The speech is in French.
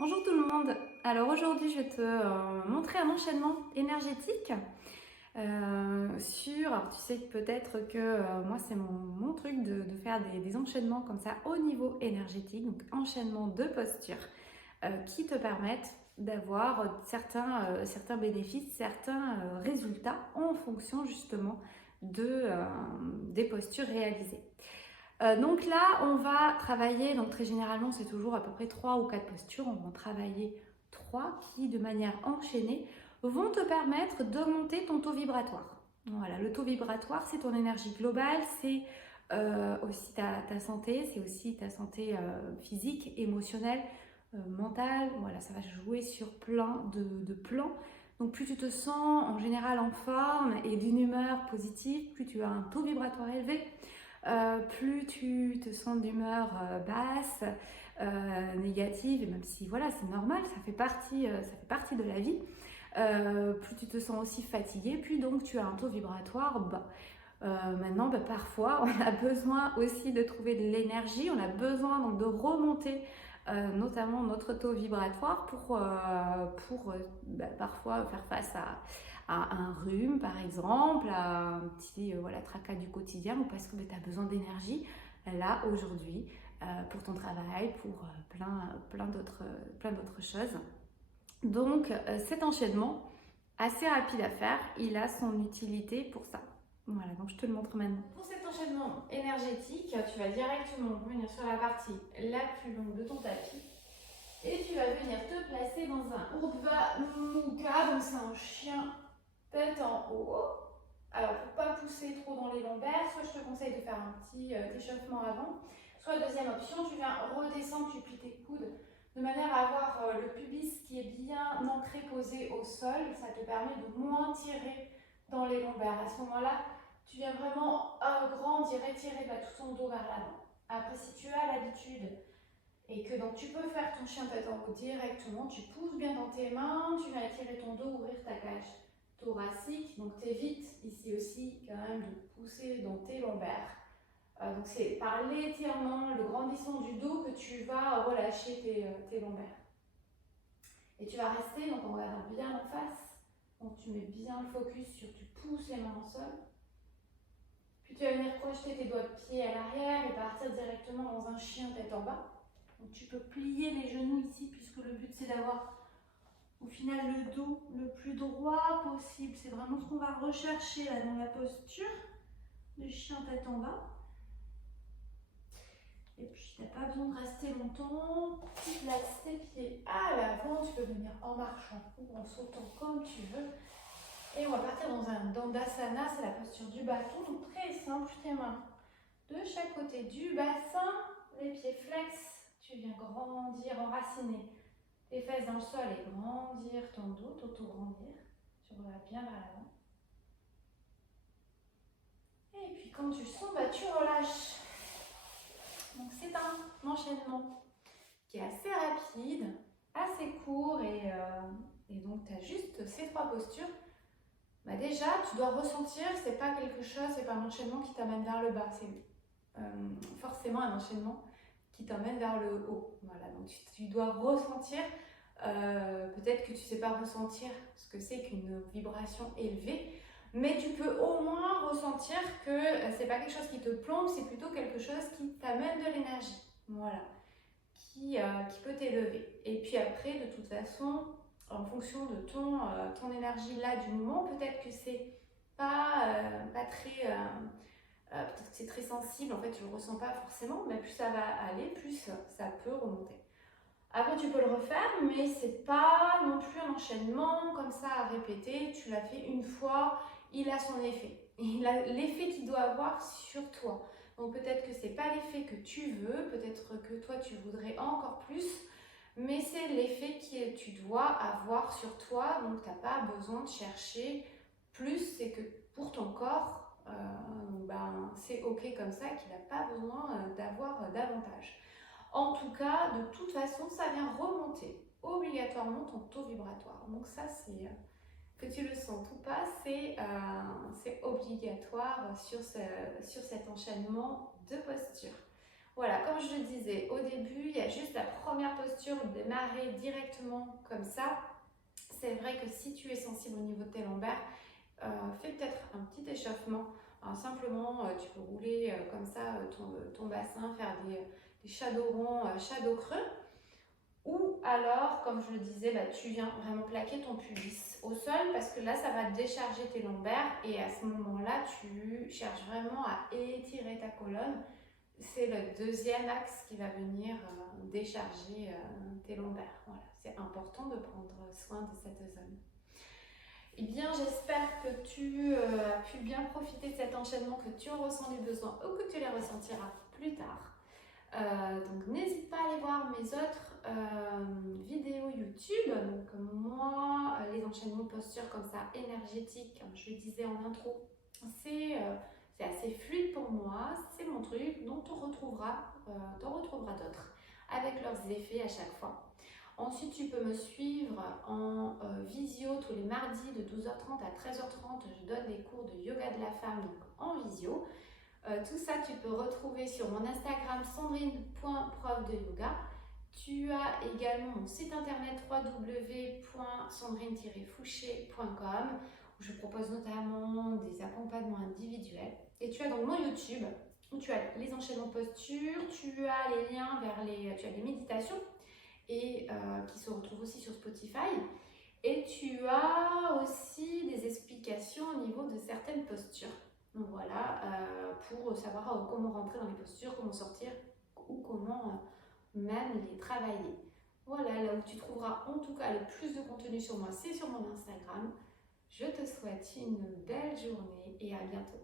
Bonjour tout le monde. Alors aujourd'hui je vais te montrer un enchaînement énergétique alors tu sais peut-être que moi c'est mon truc de faire des enchaînements comme ça au niveau énergétique, donc enchaînement de postures qui te permettent d'avoir certains bénéfices, certains résultats en fonction justement des postures réalisées. Donc là, on va travailler, donc très généralement, c'est toujours à peu près 3 ou 4 postures. On va en travailler 3 qui, de manière enchaînée, vont te permettre d'augmenter ton taux vibratoire. Voilà, le taux vibratoire, c'est ton énergie globale, c'est aussi ta santé, c'est aussi ta santé physique, émotionnelle, mentale. Voilà, ça va jouer sur plein de plans. Donc plus tu te sens en général en forme et d'une humeur positive, plus tu as un taux vibratoire élevé. Plus tu te sens d'humeur basse, négative, et même si voilà, c'est normal, ça fait partie de la vie, plus tu te sens aussi fatigué, puis donc tu as un taux vibratoire bas. Maintenant, parfois, on a besoin aussi de trouver de l'énergie, on a besoin donc de remonter notamment notre taux vibratoire pour parfois faire face à un rhume par exemple, à un petit tracas du quotidien ou parce que tu as besoin d'énergie là aujourd'hui pour ton travail, pour plein d'autres choses. Donc cet enchaînement assez rapide à faire, il a son utilité pour ça. Voilà, donc je te le montre maintenant. Pour cet enchaînement énergétique, tu vas directement venir sur la partie la plus longue de ton tapis et tu vas venir te placer dans un Urdhva Mukha, donc c'est un chien tête en haut. Alors pour pas pousser trop dans les lombaires, soit je te conseille de faire un petit échauffement avant, soit deuxième option, tu viens redescendre, tu plies tes coudes de manière à avoir le pubis qui est bien ancré, posé au sol. Ça te permet de moins tirer dans les lombaires. À ce moment-là, tu viens vraiment grandir, étirer tout ton dos vers l'avant. Après, si tu as l'habitude et que donc tu peux faire ton chien tête en haut directement, tu pousses bien dans tes mains, tu viens étirer ton dos, ouvrir ta cage thoracique, donc t'évites ici aussi quand même de pousser dans tes lombaires. Donc c'est par l'étirement, le grandissement du dos que tu vas relâcher tes lombaires. Et tu vas rester donc en regardant bien en face, donc tu mets bien le focus sur, tu pousses les mains au sol. Puis tu vas venir projeter tes doigts de pied à l'arrière et partir directement dans un chien tête en bas. Donc tu peux plier les genoux ici puisque le but c'est d'avoir au final le dos le plus droit possible. C'est vraiment ce qu'on va rechercher là dans la posture du chien tête en bas. Et puis tu n'as pas besoin de rester longtemps. Tu places tes pieds à l'avant. Tu peux venir en marchant ou en sautant comme tu veux. Et on va partir dans un Dandasana, c'est la posture du bâton. Donc très simple, tes mains de chaque côté du bassin, les pieds flex. Tu viens grandir, enraciner tes fesses dans le sol et grandir ton dos, t'auto-grandir. Tu regardes bien vers l'avant. Et puis quand tu sens, tu relâches. Donc c'est un enchaînement qui est assez rapide, assez court et donc tu as juste ces 3 postures. Déjà, tu dois ressentir, c'est pas quelque chose, c'est pas un enchaînement qui t'amène vers le bas, c'est forcément un enchaînement qui t'emmène vers le haut. Voilà, donc tu dois ressentir, peut-être que tu ne sais pas ressentir ce que c'est qu'une vibration élevée, mais tu peux au moins ressentir que c'est pas quelque chose qui te plombe, c'est plutôt quelque chose qui t'amène de l'énergie. Voilà, qui peut t'élever. Et puis après, de toute façon, en fonction de ton énergie là du moment, peut-être que c'est pas très... peut-être que c'est très sensible, en fait tu ne le ressens pas forcément, mais plus ça va aller, plus ça peut remonter. Après tu peux le refaire, mais c'est pas non plus un enchaînement comme ça à répéter. Tu l'as fait une fois, il a son effet. Il a l'effet qu'il doit avoir sur toi. Donc peut-être que c'est pas l'effet que tu veux, peut-être que toi tu voudrais encore plus, mais c'est l'effet que tu dois avoir sur toi. Donc tu n'as pas besoin de chercher plus, c'est que pour ton corps, c'est ok comme ça, qu'il n'a pas besoin d'avoir davantage. En tout cas, de toute façon, ça vient remonter obligatoirement ton taux vibratoire. Donc ça, c'est que tu le sens ou pas, c'est obligatoire sur cet enchaînement de posture. Voilà, comme je le disais au début, il y a juste la première posture, démarrer directement comme ça. C'est vrai que si tu es sensible au niveau de tes lombaires, fais peut-être un petit échauffement. Alors, simplement, tu peux rouler comme ça ton bassin, faire des shadows ronds, shadows creux. Ou alors, comme je le disais, tu viens vraiment plaquer ton pubis au sol parce que là, ça va décharger tes lombaires et à ce moment-là, tu cherches vraiment à étirer ta colonne. C'est le deuxième axe qui va venir décharger tes lombaires. Voilà, c'est important de prendre soin de cette zone. Eh bien, j'espère que tu as pu bien profiter de cet enchaînement, que tu en ressens les besoins ou que tu les ressentiras plus tard. Donc n'hésite pas à aller voir mes autres vidéos YouTube. Donc moi, les enchaînements postures comme ça, énergétiques, comme je le disais en intro, c'est assez fluide pour moi, c'est mon truc, donc tu retrouveras d'autres avec leurs effets à chaque fois. Ensuite, tu peux me suivre en visio tous les mardis de 12h30 à 13h30. Je donne des cours de yoga de la femme donc en visio. Tout ça, tu peux retrouver sur mon Instagram sandrine.prof de yoga. Tu as également mon site internet www.sandrine-fouché.com où je propose notamment des accompagnements individuels. Et tu as donc mon YouTube où tu as les enchaînements postures, tu as les liens tu as des méditations et qui se retrouvent aussi sur Spotify. Et tu as aussi des explications au niveau de certaines postures. Donc voilà, pour savoir comment rentrer dans les postures, comment sortir ou comment même les travailler. Voilà, là où tu trouveras en tout cas le plus de contenu sur moi, c'est sur mon Instagram. Je te souhaite une belle journée et à bientôt.